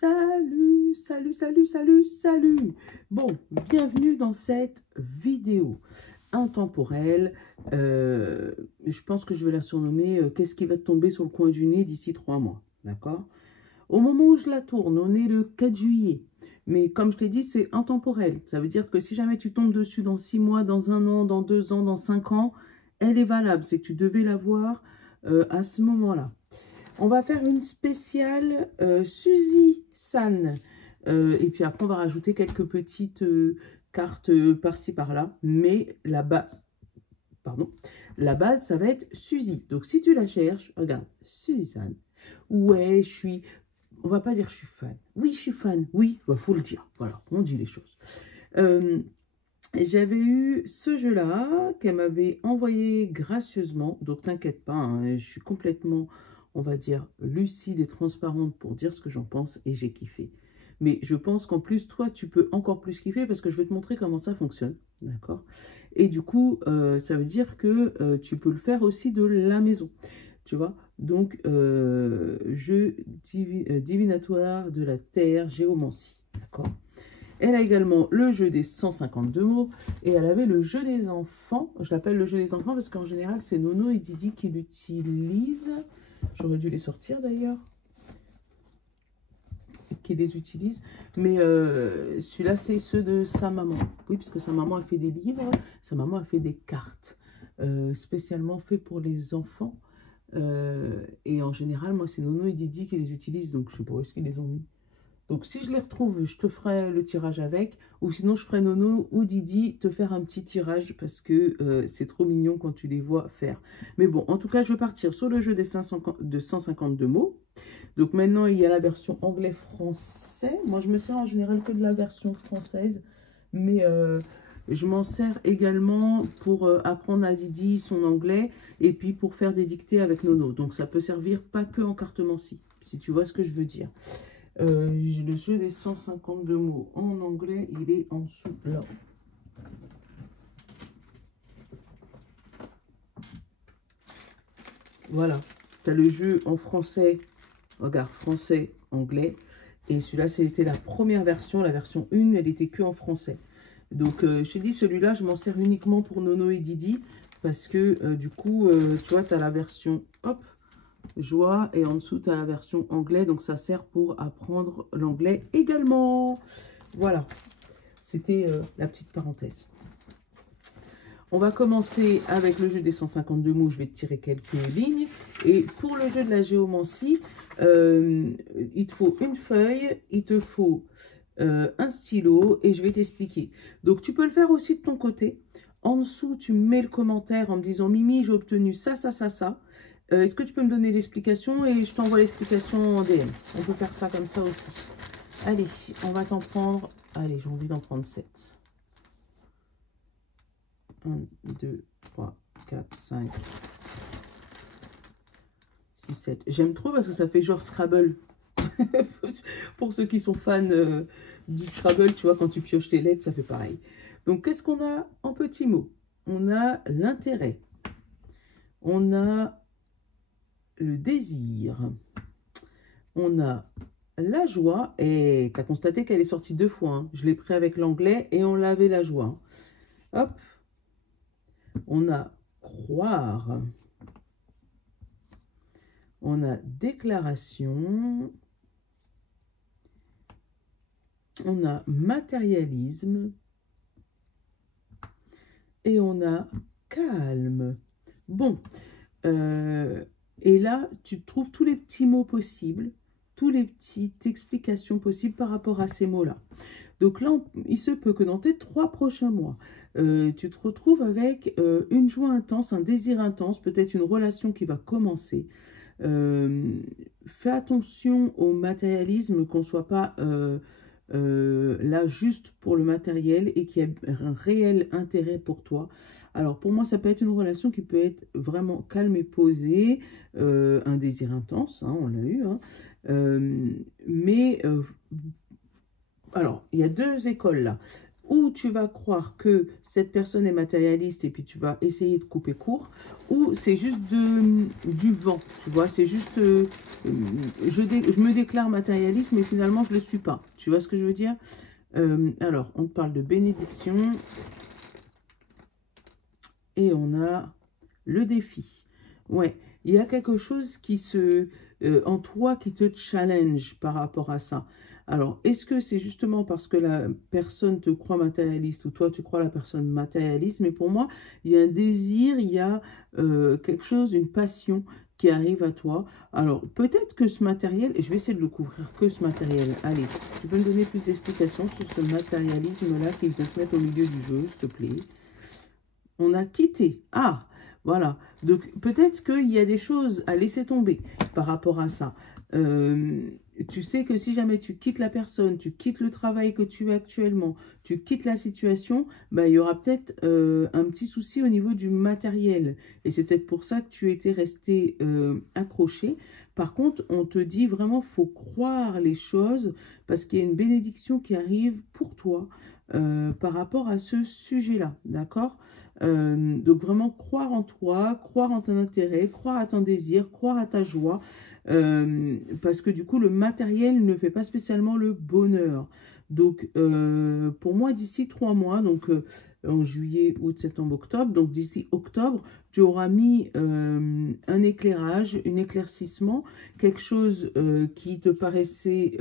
salut, salut, salut, salut, salut. Bon, bienvenue dans cette vidéo intemporelle. Je pense que je vais la surnommer qu'est-ce qui va te tomber sur le coin du nez d'ici 3 mois, d'accord? Au moment où je la tourne, on est le 4 juillet. Mais comme je t'ai dit, c'est intemporel. Ça veut dire que si jamais tu tombes dessus dans 6 mois, dans 1 an, dans 2 ans, dans 5 ans, elle est valable. C'est que tu devais la voir à ce moment-là. On va faire une spéciale Suzy San. Et puis après, on va rajouter quelques petites cartes par-ci, par-là. Mais la base, ça va être Suzy. Donc, si tu la cherches, regarde, Suzy San. Ouais, on va pas dire je suis fan. Oui, je suis fan. Oui, bah, faut le dire. Voilà, on dit les choses. J'avais eu ce jeu-là qu'elle m'avait envoyé gracieusement. Donc, t'inquiète pas, hein, je suis complètement, on va dire, lucide et transparente pour dire ce que j'en pense et j'ai kiffé. Mais je pense qu'en plus, toi, tu peux encore plus kiffer parce que je vais te montrer comment ça fonctionne. D'accord? Et du coup, ça veut dire que tu peux le faire aussi de la maison. Tu vois? Donc, jeu divinatoire de la terre, géomancie. D'accord? Elle a également le jeu des 152 mots et elle avait le jeu des enfants. Je l'appelle le jeu des enfants parce qu'en général, c'est Nono et Didi qui l'utilisent. J'aurais dû les sortir d'ailleurs. Qui les utilisent. Mais celui-là, c'est ceux de sa maman. Oui, parce que sa maman a fait des livres, sa maman a fait des cartes spécialement fait pour les enfants. Et en général, moi, c'est Nono et Didi qui les utilisent. Donc, je sais pas où est-ce qu'ils les ont mis. Donc, si je les retrouve, je te ferai le tirage avec. Ou sinon, je ferai Nono ou Didi te faire un petit tirage parce que c'est trop mignon quand tu les vois faire. Mais bon, en tout cas, je vais partir sur le jeu des 152 mots. Donc, maintenant, il y a la version anglais-français. Moi, je me sers en général que de la version française. Mais je m'en sers également pour apprendre à Didi son anglais et puis pour faire des dictées avec Nono. Donc, ça peut servir pas que en cartomancie, si tu vois ce que je veux dire. Le jeu des 152 mots en anglais, il est en dessous là. Voilà, tu as le jeu en français, regarde, français, anglais. Et celui-là, c'était la première version, la version 1, elle était que en français. Donc, je te dis, celui-là, je m'en sers uniquement pour Nono et Didi. Parce que, du coup, tu vois, tu as la version, hop, joie, et en dessous tu as la version anglais, donc ça sert pour apprendre l'anglais également. Voilà, c'était la petite parenthèse. On va commencer avec le jeu des 152 mots, je vais te tirer quelques lignes. Et pour le jeu de la géomancie, il te faut une feuille, il te faut un stylo et je vais t'expliquer. Donc tu peux le faire aussi de ton côté. En dessous, tu mets le commentaire en me disant « Mimi, j'ai obtenu ça, ça, ça, ça ». Est-ce que tu peux me donner l'explication et je t'envoie l'explication en DM. On peut faire ça comme ça aussi. Allez, on va t'en prendre... Allez, j'ai envie d'en prendre 7. 1, 2, 3, 4, 5, 6, 7. J'aime trop parce que ça fait genre Scrabble. Pour ceux qui sont fans du Scrabble, tu vois, quand tu pioches les lettres, ça fait pareil. Donc, qu'est-ce qu'on a en petits mots? On a l'intérêt. On a le désir, on a la joie, et tu as constaté qu'elle est sortie 2 fois, hein. Je l'ai pris avec l'anglais et on l'avait la joie. Hop, on a croire, on a déclaration, on a matérialisme et on a calme. Bon, et là, tu trouves tous les petits mots possibles, toutes les petites explications possibles par rapport à ces mots-là. Donc là, il se peut que dans tes 3 prochains mois, tu te retrouves avec une joie intense, un désir intense, peut-être une relation qui va commencer. Fais attention au matérialisme, qu'on ne soit pas là juste pour le matériel et qu'il y ait un réel intérêt pour toi. Alors, pour moi, ça peut être une relation qui peut être vraiment calme et posée, un désir intense, hein, on l'a eu, hein, alors, il y a 2 écoles là. ou tu vas croire que cette personne est matérialiste et puis tu vas essayer de couper court, ou c'est juste du vent, tu vois, c'est juste, je me déclare matérialiste, mais finalement je ne le suis pas, tu vois ce que je veux dire? Alors, on parle de bénédiction, et on a le défi. Ouais, il y a quelque chose qui en toi qui te challenge par rapport à ça. Alors, est-ce que c'est justement parce que la personne te croit matérialiste ou toi tu crois la personne matérialiste? Mais pour moi, il y a un désir, il y a quelque chose, une passion qui arrive à toi. Alors, peut-être que ce matériel, et je vais essayer de le couvrir que ce matériel. Allez, tu peux me donner plus d'explications sur ce matérialisme-là qui vient se mettre au milieu du jeu, s'il te plaît? On a quitté. Ah, voilà. Donc, peut-être qu'il y a des choses à laisser tomber par rapport à ça. Tu sais que si jamais tu quittes la personne, tu quittes le travail que tu as actuellement, tu quittes la situation, bah, il y aura peut-être un petit souci au niveau du matériel. Et c'est peut-être pour ça que tu étais resté accroché. Par contre, on te dit vraiment, faut croire les choses parce qu'il y a une bénédiction qui arrive pour toi par rapport à ce sujet-là. D'accord? Donc vraiment croire en toi, croire en ton intérêt, croire à ton désir, croire à ta joie, parce que du coup le matériel ne fait pas spécialement le bonheur. Donc pour moi d'ici 3 mois, donc en juillet, août, septembre, octobre, donc d'ici octobre, tu auras mis un éclairage, un éclaircissement, quelque chose qui te paraissait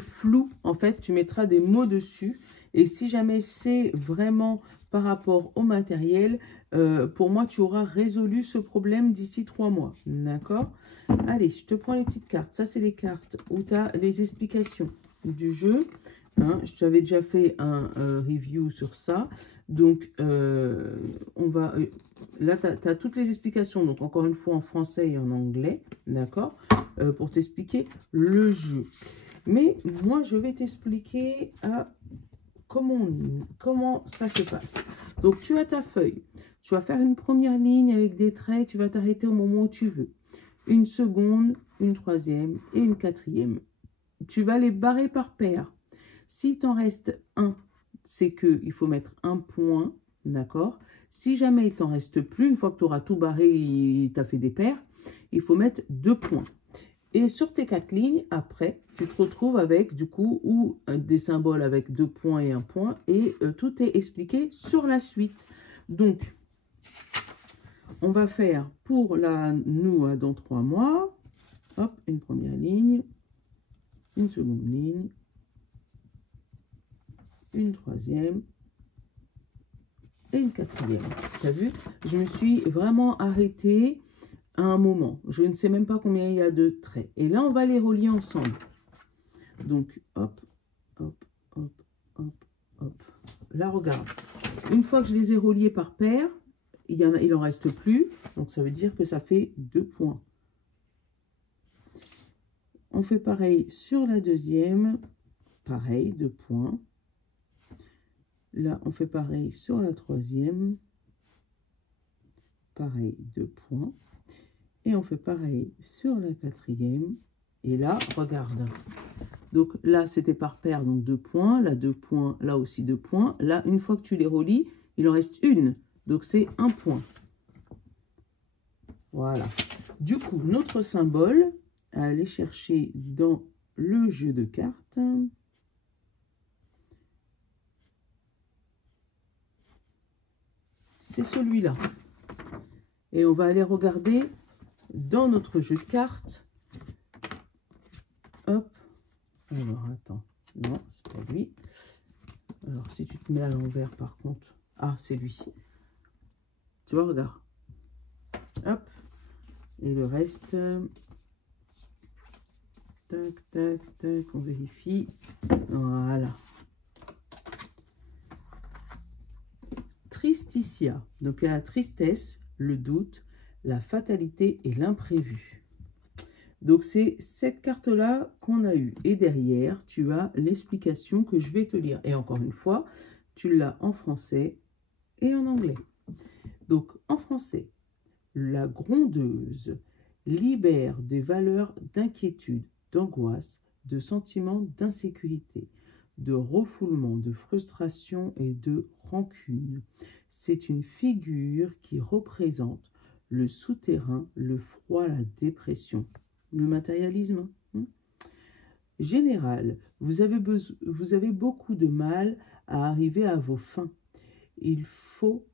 flou, en fait, tu mettras des mots dessus. Et si jamais c'est vraiment par rapport au matériel, pour moi, tu auras résolu ce problème d'ici 3 mois. D'accord? Allez, je te prends les petites cartes. Ça, c'est les cartes où tu as les explications du jeu. Hein, je t'avais déjà fait un review sur ça. Donc, on va... là, tu as toutes les explications. Donc, encore une fois, en français et en anglais. D'accord? Pour t'expliquer le jeu. Mais moi, je vais t'expliquer comment ça se passe. Donc, tu as ta feuille. Tu vas faire une première ligne avec des traits. Tu vas t'arrêter au moment où tu veux. Une seconde, une troisième et une quatrième. Tu vas les barrer par paire. Si t'en reste un, c'est qu'il faut mettre un point. D'accord? Si jamais il t'en reste plus, une fois que tu auras tout barré et tu as fait des paires, il faut mettre 2 points. Et sur tes 4 lignes, après, tu te retrouves avec, du coup, ou des symboles avec 2 points et 1 point. Et tout est expliqué sur la suite. Donc, on va faire pour nous dans 3 mois. Hop, une première ligne. Une seconde ligne. Une troisième. Et une quatrième. Tu as vu? Je me suis vraiment arrêtée à un moment. Je ne sais même pas combien il y a de traits. Et là, on va les relier ensemble. Donc, hop, hop, hop, hop, hop. Là, regarde. Une fois que je les ai reliés par paire, il en reste plus. Donc, ça veut dire que ça fait 2 points. On fait pareil sur la deuxième. Pareil, 2 points. Là, on fait pareil sur la troisième. Pareil, 2 points. Et on fait pareil sur la quatrième. Et là, regarde. Donc là, c'était par paire, donc 2 points. Là, 2 points. Là aussi, 2 points. Là, une fois que tu les relis, il en reste une. Donc, c'est 1 point. Voilà. Du coup, notre symbole à aller chercher dans le jeu de cartes. C'est celui-là. Et on va aller regarder dans notre jeu de cartes. Hop. Alors, attends. Non, c'est pas lui. Alors, si tu te mets à l'envers, par contre. Ah, c'est lui. Tu vois, regarde. Hop. Et le reste. Tac, tac, tac. On vérifie. Voilà. Tristitia. Donc, il y a la tristesse, le doute, la fatalité et l'imprévu. Donc, c'est cette carte-là qu'on a eue. Et derrière, tu as l'explication que je vais te lire. Et encore une fois, tu l'as en français et en anglais. Donc, en français, la grondeuse libère des valeurs d'inquiétude, d'angoisse, de sentiments d'insécurité. de refoulement, de frustration et de rancune. C'est une figure qui représente le souterrain, le froid, la dépression, le matérialisme. Général, vous avez beaucoup de mal à arriver à vos fins. Il faut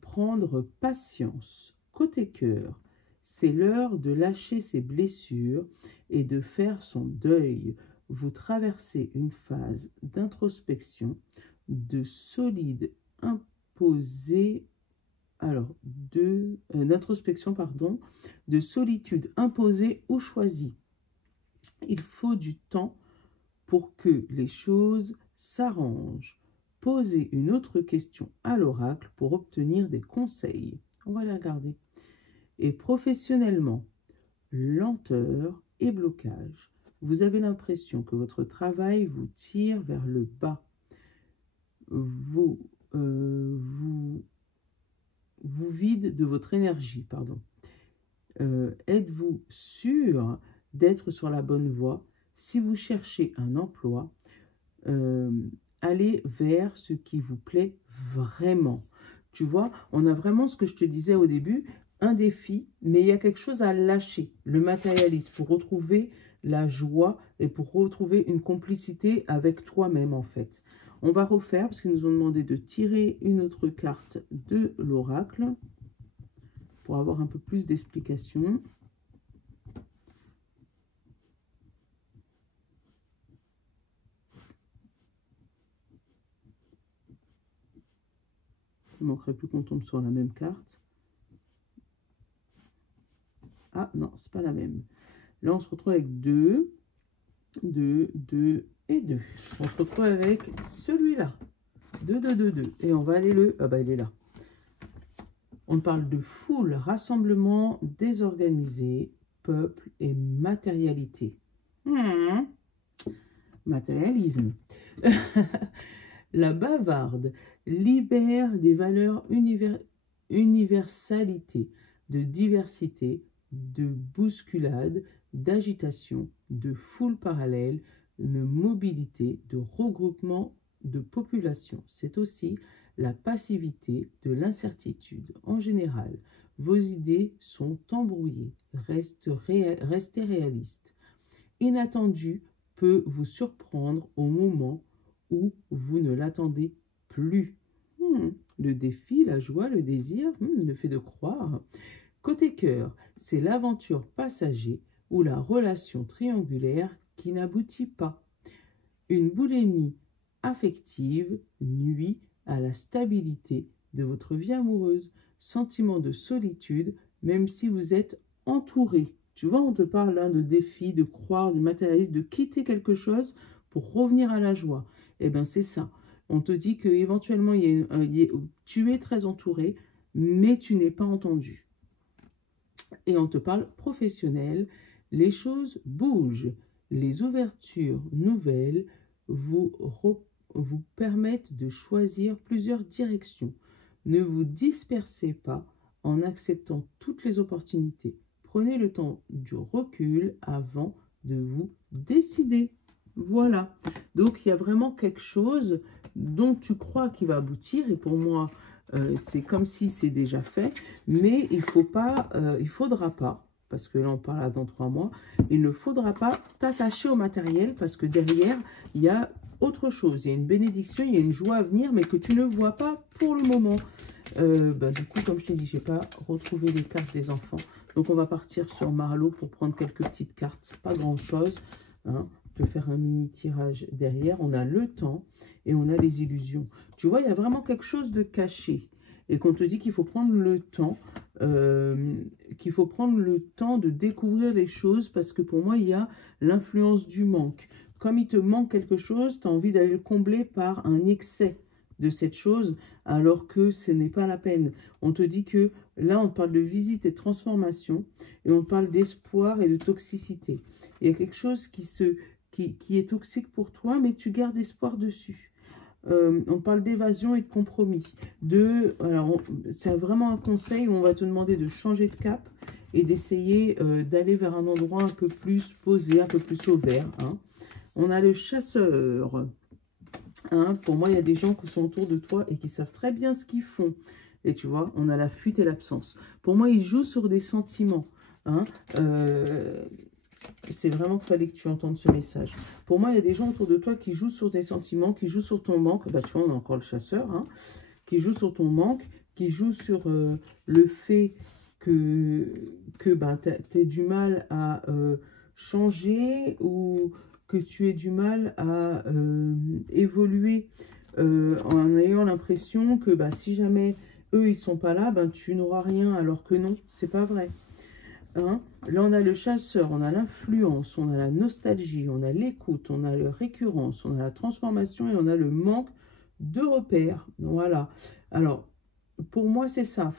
prendre patience. Côté cœur, c'est l'heure de lâcher ses blessures et de faire son deuil. Vous traversez une phase d'introspection, de solide imposée, d'introspection, pardon, de solitude imposée ou choisie. Il faut du temps pour que les choses s'arrangent. Posez une autre question à l'oracle pour obtenir des conseils. On va les regarder. Et professionnellement, lenteur et blocage. Vous avez l'impression que votre travail vous tire vers le bas. Vous vide de votre énergie, pardon. Êtes-vous sûr d'être sur la bonne voie? Si vous cherchez un emploi, allez vers ce qui vous plaît vraiment. Tu vois, on a vraiment ce que je te disais au début, un défi, mais il y a quelque chose à lâcher, le matérialisme, pour retrouver la joie et pour retrouver une complicité avec toi-même en fait. On va refaire, parce qu'ils nous ont demandé de tirer une autre carte de l'oracle, pour avoir un peu plus d'explications. Il ne manquerait plus qu'on tombe sur la même carte. Ah non, c'est pas la même. Là, on se retrouve avec 2, 2, 2 et 2. On se retrouve avec celui-là. 2, 2, 2, 2. Et on va aller le... Ah bah, il est là. On parle de foule, rassemblement désorganisé, peuple et matérialité. Matérialisme. La bavarde libère des valeurs universalité, de diversité, de bousculade, d'agitation, de foule parallèle, de mobilité, de regroupement de population. C'est aussi la passivité de l'incertitude. En général, vos idées sont embrouillées. Restez réaliste. Inattendu peut vous surprendre au moment où vous ne l'attendez plus. Le défi, la joie, le désir, le fait de croire. Côté cœur, c'est l'aventure passager ou la relation triangulaire qui n'aboutit pas. Une boulimie affective nuit à la stabilité de votre vie amoureuse. Sentiment de solitude, même si vous êtes entouré. Tu vois, on te parle de défi, de croire, du matérialisme, de quitter quelque chose pour revenir à la joie. Eh bien, c'est ça. On te dit qu'éventuellement, tu es très entouré, mais tu n'es pas entendu. Et on te parle professionnel. Les choses bougent. Les ouvertures nouvelles vous permettent de choisir plusieurs directions. Ne vous dispersez pas en acceptant toutes les opportunités. Prenez le temps du recul avant de vous décider. Voilà. Donc, il y a vraiment quelque chose dont tu crois qu'il va aboutir. Et pour moi, c'est comme si c'est déjà fait. Mais il faudra pas, parce que là, on parle dans 3 mois, il ne faudra pas t'attacher au matériel parce que derrière, il y a autre chose. Il y a une bénédiction, il y a une joie à venir, mais que tu ne vois pas pour le moment. Du coup, comme je t'ai dit, je n'ai pas retrouvé les cartes des enfants. Donc, on va partir sur Marlo pour prendre quelques petites cartes. Pas grand-chose. Hein. On peut faire un mini tirage derrière. On a le temps et on a les illusions. Tu vois, il y a vraiment quelque chose de caché. Et qu'on te dit qu'il faut prendre le temps, de découvrir les choses. Parce que pour moi, il y a l'influence du manque. Comme il te manque quelque chose, tu as envie d'aller le combler par un excès de cette chose, alors que ce n'est pas la peine. On te dit que là, on parle de visite et de transformation, et on parle d'espoir et de toxicité. Il y a quelque chose qui est toxique pour toi, mais tu gardes espoir dessus. On parle d'évasion et de compromis. C'est vraiment un conseil où on va te demander de changer de cap et d'essayer d'aller vers un endroit un peu plus posé, un peu plus au vert. Hein. On a le chasseur. Hein, pour moi, il y a des gens qui sont autour de toi et qui savent très bien ce qu'ils font. Et tu vois, on a la fuite et l'absence. Pour moi, ils jouent sur des sentiments. Hein, c'est vraiment qu'il fallait que tu entendes ce message. Pour moi, il y a des gens autour de toi qui jouent sur tes sentiments, qui jouent sur ton manque. Bah, tu vois, on a encore le chasseur. Hein, qui joue sur ton manque, qui joue sur le fait que bah, tu aies du mal à changer ou que tu aies du mal à évoluer en ayant l'impression que bah, si jamais eux, ils sont pas là, ben, tu n'auras rien, alors que non, c'est pas vrai. Hein, là, on a le chasseur, on a l'influence, on a la nostalgie, on a l'écoute, on a la récurrence, on a la transformation et on a le manque de repères. Voilà. Alors, pour moi, c'est ça.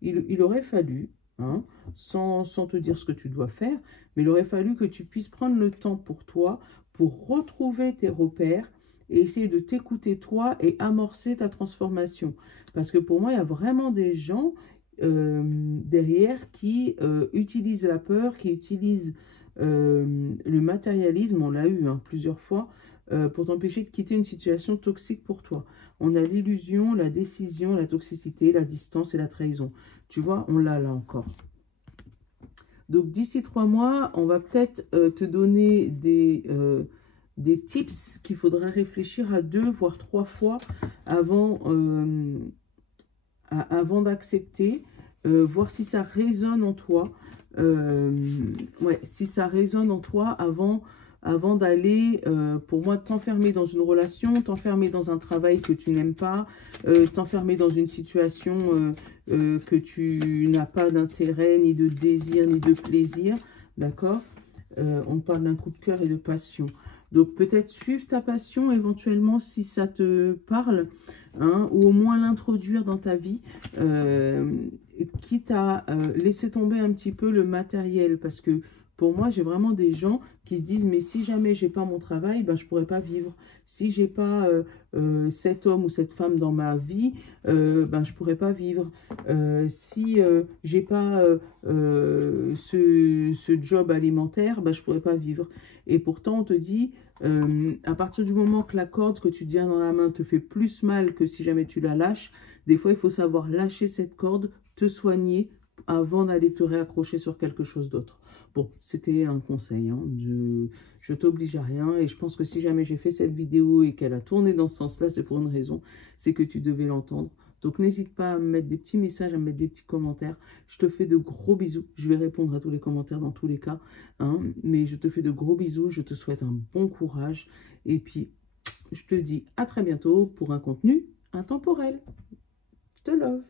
Il aurait fallu, hein, sans te dire ce que tu dois faire, mais il aurait fallu que tu puisses prendre le temps pour toi, pour retrouver tes repères et essayer de t'écouter toi et amorcer ta transformation. Parce que pour moi, il y a vraiment des gens derrière qui utilisent la peur, qui utilisent le matérialisme, on l'a eu hein, plusieurs fois, pour t'empêcher de quitter une situation toxique pour toi. On a l'illusion, la décision, la toxicité, la distance et la trahison. Tu vois, on l'a là encore. Donc d'ici 3 mois, on va peut-être te donner des tips qu'il faudrait réfléchir à 2 voire 3 fois avant d'accepter, voir si ça résonne en toi. Ouais, si ça résonne en toi avant d'aller, pour moi, t'enfermer dans une relation, t'enfermer dans un travail que tu n'aimes pas, t'enfermer dans une situation que tu n'as pas d'intérêt, ni de désir, ni de plaisir, d'accord? On parle d'un coup de cœur et de passion. Donc peut-être suivre ta passion éventuellement si ça te parle, hein, ou au moins l'introduire dans ta vie, quitte à laisser tomber un petit peu le matériel. Parce que pour moi, j'ai vraiment des gens qui se disent, mais si jamais j'ai pas mon travail, ben, je pourrais pas vivre. Si j'ai pas cet homme ou cette femme dans ma vie, ben, je pourrais pas vivre. Si j'ai pas ce job alimentaire, ben, je pourrais pas vivre. Et pourtant, on te dit, à partir du moment que la corde que tu tiens dans la main te fait plus mal que si jamais tu la lâches, des fois, il faut savoir lâcher cette corde, te soigner avant d'aller te réaccrocher sur quelque chose d'autre. Bon, c'était un conseil, hein. Je t'oblige à rien et je pense que si jamais j'ai fait cette vidéo et qu'elle a tourné dans ce sens-là, c'est pour une raison, c'est que tu devais l'entendre. Donc n'hésite pas à me mettre des petits messages, à me mettre des petits commentaires. Je te fais de gros bisous. Je vais répondre à tous les commentaires dans tous les cas, hein. Mais je te fais de gros bisous, je te souhaite un bon courage. Et puis, je te dis à très bientôt pour un contenu intemporel. Je te love.